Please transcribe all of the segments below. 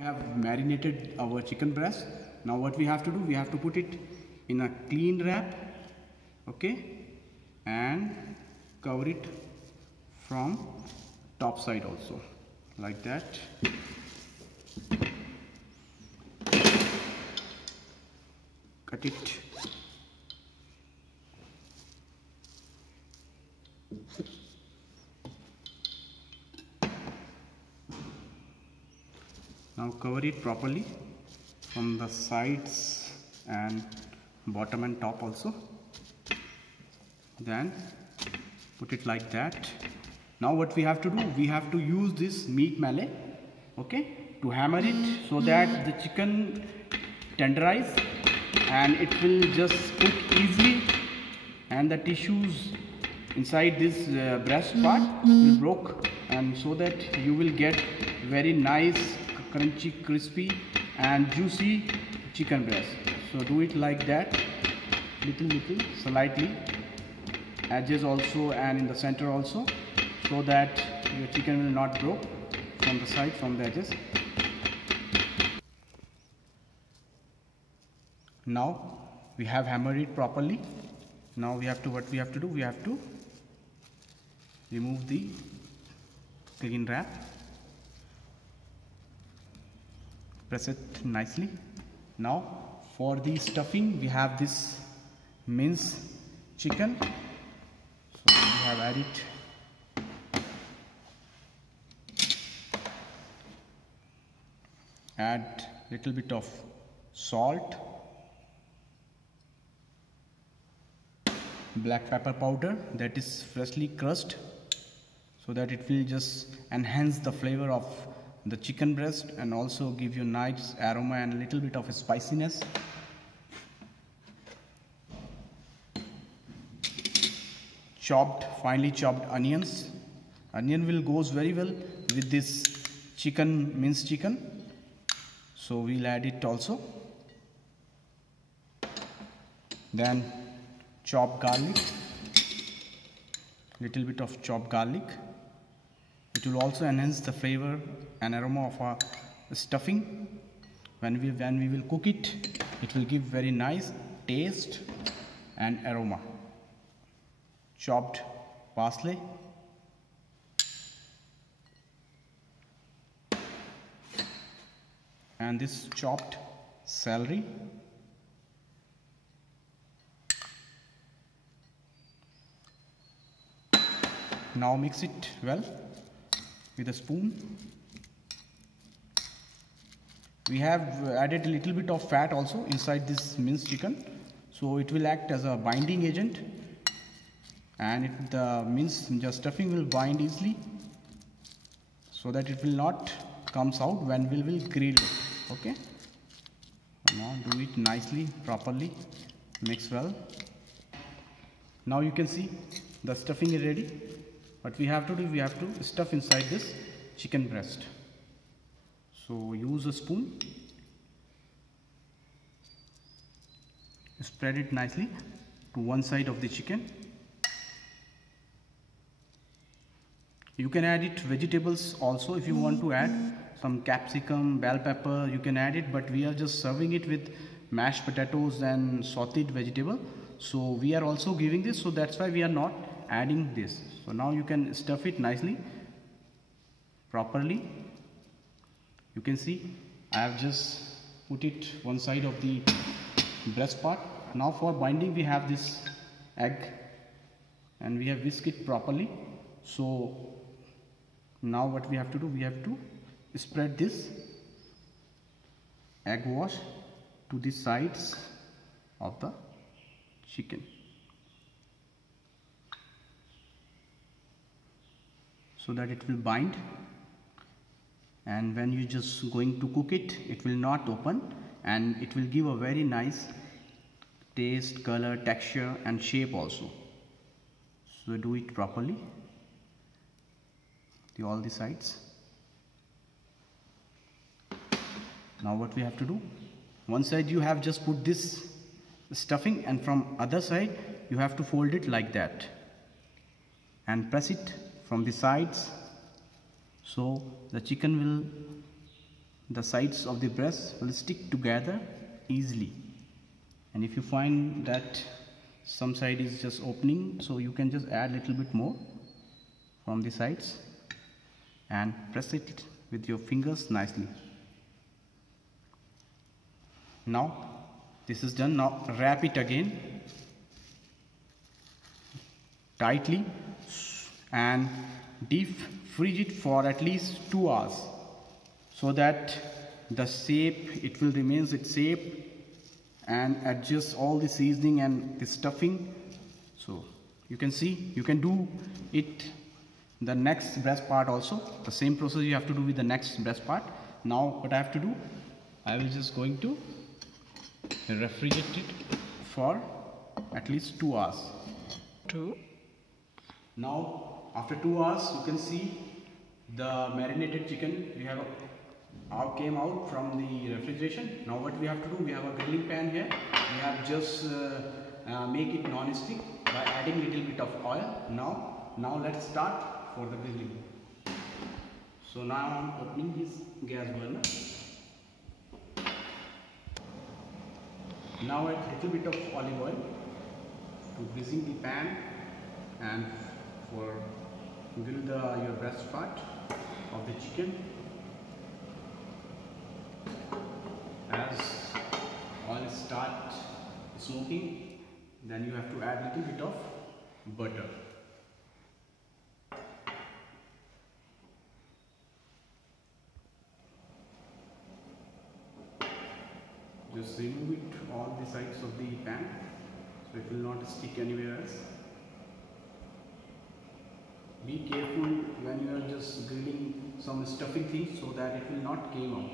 Have marinated our chicken breast. Now what we have to do, we have to put it in a clean wrap, okay, and cover it from top side also, like that. Cut it. Now cover it properly from the sides and bottom and top also. Then put it like that. Now what we have to do, we have to use this meat mallet, okay, to hammer it so that the chicken tenderize and it will just cook easily, and the tissues inside this breast part will broke, and so that you will get very nice, crunchy, crispy and juicy chicken breast. So do it like that, little slightly, edges also and in the center also, so that your chicken will not broke from the side, from the edges. Now we have hammered it properly. Now we have to, what we have to do, we have to remove the clean wrap, press it nicely. Now for the stuffing, we have this minced chicken, so we have added add little bit of salt, black pepper powder that is freshly crushed, so that it will just enhance the flavor of the chicken breast and also give you nice aroma and a little bit of spiciness. Finely chopped onions. Onion will goes very well with this minced chicken, so we'll add it also. Then chopped garlic, little bit of chopped garlic. It will also enhance the flavor and aroma of our stuffing. When we will cook it, it will give very nice taste and aroma. Chopped parsley, and this chopped celery. Now mix it well with a spoon. We have added a little bit of fat also inside this minced chicken, so it will act as a binding agent, and the stuffing will bind easily, so that it will not comes out when we will grill it. Okay, now do it nicely, properly, mix well. Now you can see the stuffing is ready. What we have to do, we have to stuff inside this chicken breast. So use a spoon, spread it nicely to one side of the chicken. You can add it vegetables also. If you want to add some capsicum, bell pepper, you can add it, but we are just serving it with mashed potatoes and sauteed vegetable, so we are also giving this, so that's why we are not adding this. So now you can stuff it nicely, properly. You can see I have just put it one side of the breast part. Now for binding, we have this egg and we have whisked it properly. So now what we have to do, we have to spread this egg wash to the sides of the chicken, so that it will bind, and when you just going to cook it, it will not open, and it will give a very nice taste, color, texture and shape also. So do it properly, all the sides. Now what we have to do, one side you have just put this stuffing, and from other side you have to fold it like that and press it from the sides, so the chicken will the sides of the breast will stick together easily. And if you find that some side is just opening, so you can just add a little bit more from the sides and press it with your fingers nicely. Now this is done. Now wrap it again tightly and deep freeze it for at least 2 hours, so that the shape, it will remain its shape and adjust all the seasoning and the stuffing. So you can see, you can do it the next breast part also. The same process you have to do with the next breast part. Now what I have to do, I will just going to refrigerate it for at least 2 hours. Now after 2 hours, you can see the marinated chicken we have came out from the refrigeration. Now what we have to do, we have a grilling pan here. We have just make it non-stick by adding little bit of oil. Now let's start for the grilling. So now I am opening this gas burner. Now add little bit of olive oil to greasing the pan and for grill your breast part of the chicken. As oil start smoking, then you have to add little bit of butter. Just remove it all the sides of the pan so it will not stick anywhere else. Be careful when you are just grilling some stuffing things so that it will not came out.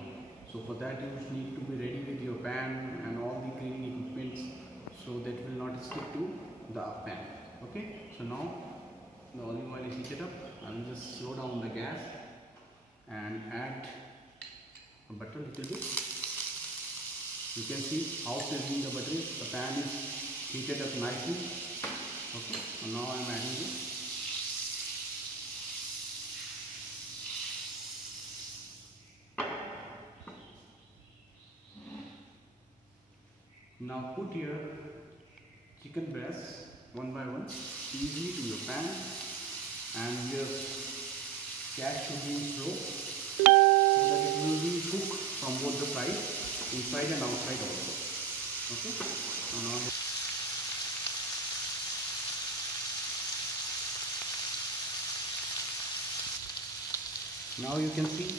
So for that you need to be ready with your pan and all the grilling equipments so that it will not stick to the pan. Okay, so now the olive oil is heated up. I will just slow down the gas and add butter a little bit. You can see how sizzling the butter is. The pan is heated up nicely. Okay, so now I am adding this. Now put your chicken breast one by one easily to your pan, and your gas should be slow so that it will be cooked from both the sides, inside and outside also. Okay. So now you can see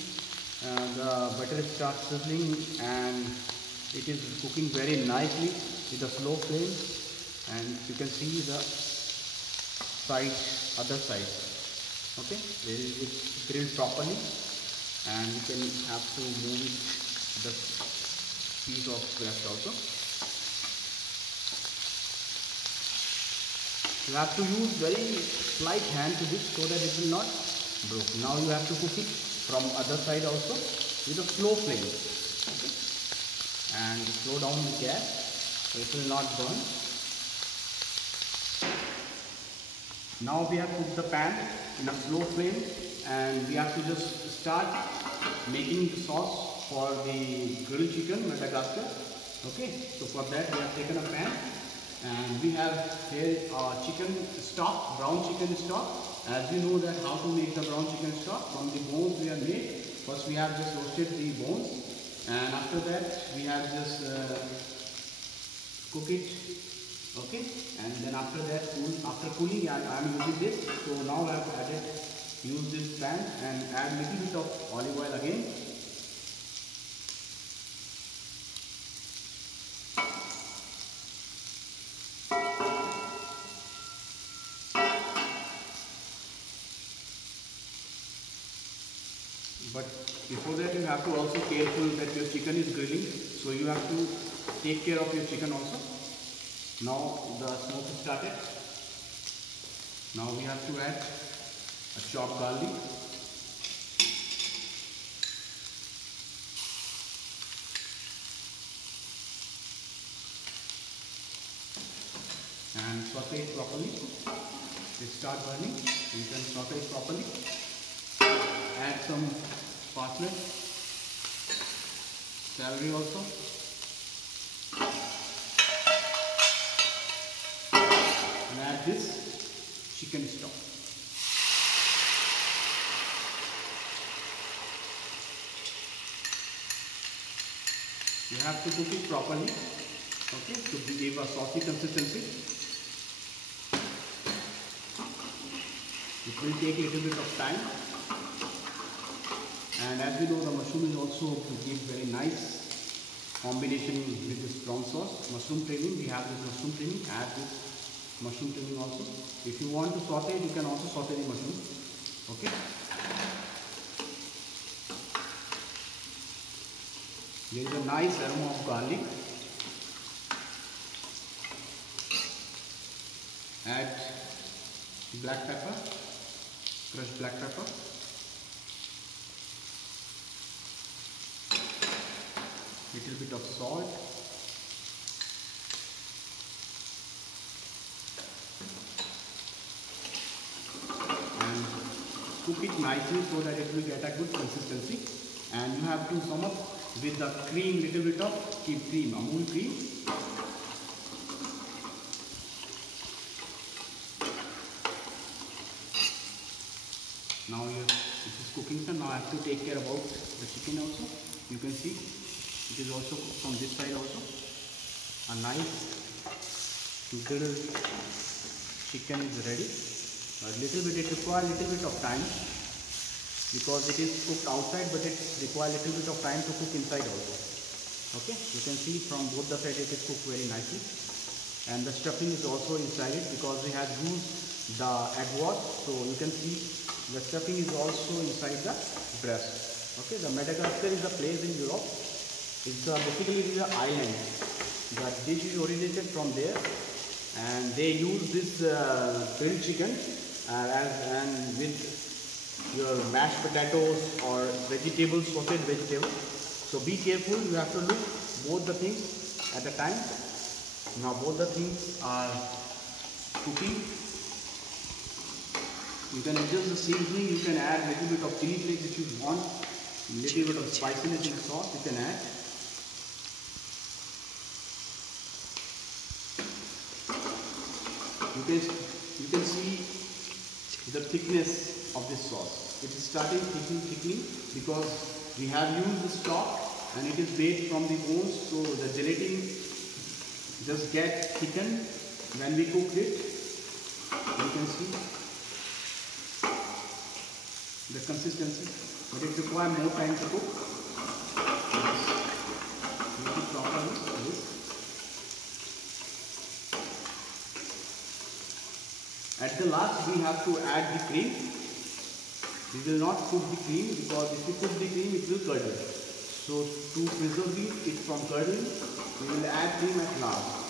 the butter starts sizzling and it is cooking very nicely with a slow flame, and you can see the other side. Okay, it's grilled properly, and you can have to move it the piece of breast also. You have to use very slight hand to this so that it will not break. Now you have to cook it from other side also with a slow flame. Okay. And slow down the gas so it will not burn. Now we have put the pan in a slow flame and we have to just start making the sauce for the grilled chicken Madagascar. Okay, so for that we have taken a pan and we have here chicken stock, brown chicken stock. As you know that how to make the brown chicken stock, from the bones we have made. First we have just roasted the bones, and after that we have just cook it. Okay, and then after that after cooling I am using this. So now I have use this pan and add little bit of olive oil again. But before that you have to also careful that your chicken is grilling, so you have to take care of your chicken also. Now the smoke is started. Now we have to add a chopped garlic, and saute it properly. It start burning, you can saute it properly. Add some parsley celery also, and add this chicken stock. You have to cook it properly, okay, to give a saucy consistency. It will take a little bit of time, and as we know, the mushroom is also to give very nice combination with this prawn sauce. Mushroom trimming, we have this mushroom trimming, add this mushroom trimming also. If you want to saute it, you can also saute the mushroom, okay. There is a nice aroma of garlic. Add black pepper, crushed black pepper. Little bit of salt. And cook it nicely so that it will get a good consistency. And you have to sum up with the cream, little bit of cream, Amul cream. Now this is cooking, sir. Now I have to take care about the chicken also. You can see it is also cooked from this side also. A nice grilled chicken is ready. A little bit, it requires a little bit of time because it is cooked outside, but it requires a little bit of time to cook inside also. Okay, you can see from both the sides it is cooked very nicely, and the stuffing is also inside it because we have used the egg wash, so you can see the stuffing is also inside the breast. Okay, the Madagascar is a place in Europe. It's basically an island. The dish is originated from there, and they use this grilled chicken and with your mashed potatoes or vegetables, sauteed vegetables. So be careful, you have to look both the things at a time. Now both the things are cooking. You can adjust the seasoning, you can add a little bit of chili flakes if you want, a little bit of spiciness in the sauce you can add. You can see the thickness of this sauce. It is starting thickening because we have used the stock and it is made from the bones, so the gelatin just gets thickened when we cook it. You can see the consistency, but it requires more time to cook. Make it properly. At the last, we have to add the cream. We will not cook the cream because if we cook the cream, it will curdle. So to preserve it from curdling, we will add cream at last.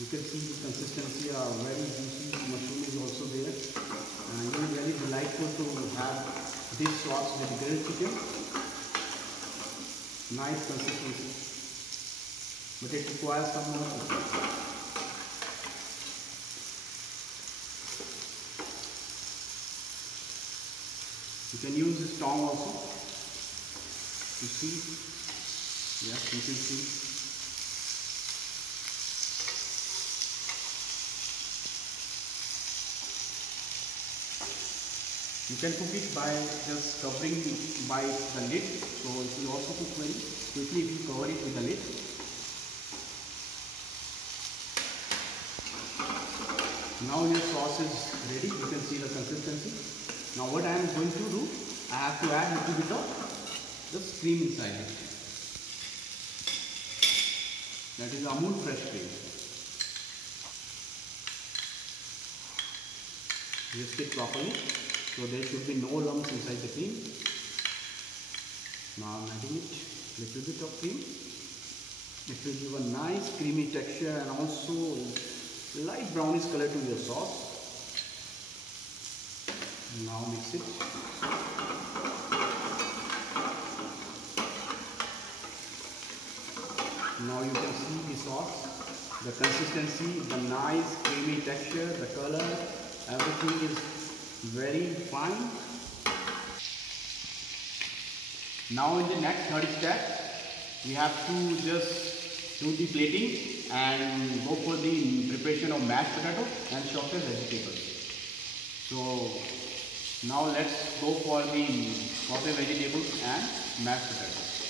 You can see the consistency are very juicy. Mushroom is also there, and it is very delightful to have this sauce with grilled chicken. Nice consistency, but it requires some more cooking. You can use this tongue also. You see, yes, you can see. You can cook it by just covering by the lid, so it will also cook very quickly if you cover it with the lid. Now your sauce is ready. You can see the consistency. Now what I am going to do, I have to add a little bit of just cream inside it. That is Amul fresh cream. Whisk it properly, so there should be no lumps inside the cream. Now I am adding it, little bit of cream. It will give a nice creamy texture and also light brownish color to your sauce. Now mix it. Now you can see the sauce, the consistency, the nice creamy texture, the color, everything is very fine. Now in the next third step, we have to just do the plating and go for the preparation of mashed potato and sauteed vegetables. So now let's go for the sauteed vegetables and mashed potato.